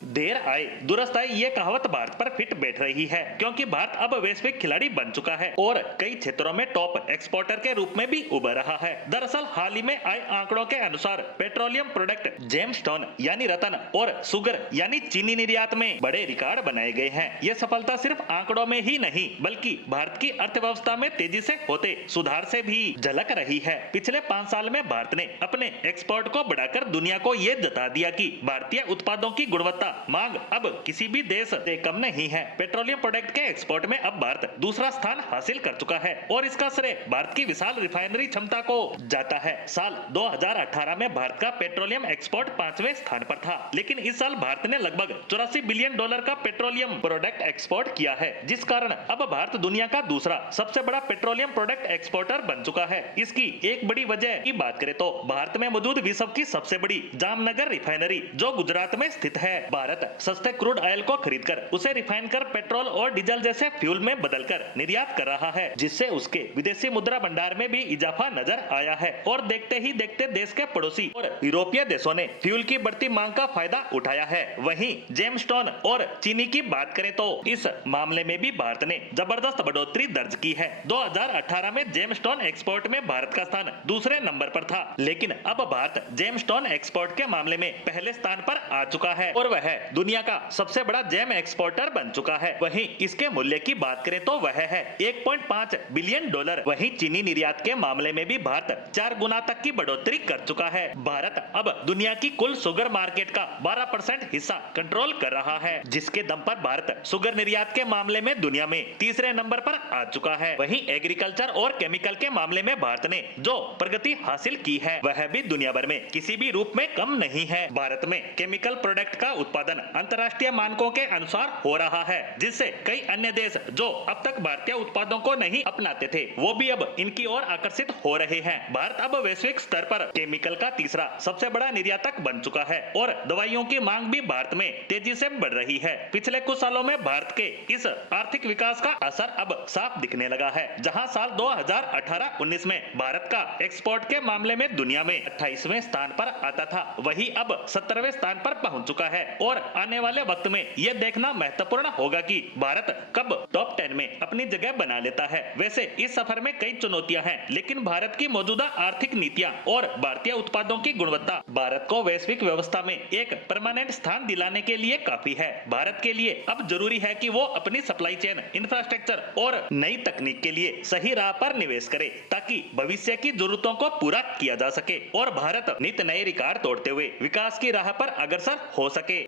देर आए दुरुस्त आए ये कहावत भारत पर फिट बैठ रही है, क्योंकि भारत अब वैश्विक खिलाड़ी बन चुका है और कई क्षेत्रों में टॉप एक्सपोर्टर के रूप में भी उभर रहा है। दरअसल हाल ही में आए आंकड़ों के अनुसार पेट्रोलियम प्रोडक्ट, जेमस्टोन यानी रत्न और शुगर यानी चीनी निर्यात में बड़े रिकॉर्ड बनाए गए हैं। ये सफलता सिर्फ आंकड़ों में ही नहीं बल्कि भारत की अर्थव्यवस्था में तेजी से होते सुधार से भी झलक रही है। पिछले 5 साल में भारत ने अपने एक्सपोर्ट को बढ़ाकर दुनिया को ये जता दिया कि भारतीय उत्पादों की गुणवत्ता मांग अब किसी भी देश से कम नहीं है। पेट्रोलियम प्रोडक्ट के एक्सपोर्ट में अब भारत दूसरा स्थान हासिल कर चुका है और इसका श्रेय भारत की विशाल रिफाइनरी क्षमता को जाता है। साल 2018 में भारत का पेट्रोलियम एक्सपोर्ट 5वें स्थान पर था, लेकिन इस साल भारत ने लगभग $84 बिलियन का पेट्रोलियम प्रोडक्ट एक्सपोर्ट किया है, जिस कारण अब भारत दुनिया का दूसरा सबसे बड़ा पेट्रोलियम प्रोडक्ट एक्सपोर्टर बन चुका है। इसकी एक बड़ी वजह की बात करें तो भारत में मौजूद विश्व की सबसे बड़ी जामनगर रिफाइनरी जो गुजरात में स्थित है। भारत सस्ते क्रूड ऑयल को खरीदकर उसे रिफाइन कर पेट्रोल और डीजल जैसे फ्यूल में बदलकर निर्यात कर रहा है, जिससे उसके विदेशी मुद्रा भंडार में भी इजाफा नजर आया है। और देखते ही देखते देश के पड़ोसी और यूरोपीय देशों ने फ्यूल की बढ़ती मांग का फायदा उठाया है। वहीं जेमस्टोन और चीनी की बात करें तो इस मामले में भी भारत ने जबरदस्त बढ़ोतरी दर्ज की है। 2018 में जेमस्टोन एक्सपोर्ट में भारत का स्थान दूसरे नंबर पर था, लेकिन अब भारत जेमस्टोन एक्सपोर्ट के मामले में पहले स्थान पर आ चुका है और वह दुनिया का सबसे बड़ा जेम एक्सपोर्टर बन चुका है। वहीं इसके मूल्य की बात करें तो वह है $1.5 बिलियन। वहीं चीनी निर्यात के मामले में भी भारत 4 गुना तक की बढ़ोतरी कर चुका है। भारत अब दुनिया की कुल शुगर मार्केट का 12% हिस्सा कंट्रोल कर रहा है, जिसके दम पर भारत शुगर निर्यात के मामले में दुनिया में तीसरे नंबर पर आ चुका है। वहीं एग्रीकल्चर और केमिकल के मामले में भारत ने जो प्रगति हासिल की है वह भी दुनिया भर में किसी भी रूप में कम नहीं है। भारत में केमिकल प्रोडक्ट का उत्पादन अंतर्राष्ट्रीय मानकों के अनुसार हो रहा है, जिससे कई अन्य देश जो अब तक भारतीय उत्पादों को नहीं अपनाते थे वो भी अब इनकी ओर आकर्षित हो रहे हैं। भारत अब वैश्विक स्तर पर केमिकल का तीसरा सबसे बड़ा निर्यातक बन चुका है और दवाइयों की मांग भी भारत में तेजी से बढ़ रही है। पिछले कुछ सालों में भारत के इस आर्थिक विकास का असर अब साफ दिखने लगा है। जहां साल 2018-19 में भारत का एक्सपोर्ट के मामले में दुनिया में 28वें स्थान पर आता था, वही अब 17वें स्थान पर पहुंच चुका है। और आने वाले वक्त में यह देखना महत्वपूर्ण होगा कि भारत कब टॉप 10 में अपनी जगह बना लेता है। वैसे इस सफर में कई चुनौतियां हैं, लेकिन भारत की मौजूदा आर्थिक नीतियां और भारतीय उत्पादों की गुणवत्ता भारत को वैश्विक व्यवस्था में एक परमानेंट स्थान दिलाने के लिए काफी है। भारत के लिए अब जरूरी है कि वो अपनी सप्लाई चेन, इंफ्रास्ट्रक्चर और नई तकनीक के लिए सही राह पर निवेश करे, ताकि भविष्य की जरूरतों को पूरा किया जा सके और भारत नित नए रिकॉर्ड तोड़ते हुए विकास की राह पर अग्रसर हो सके।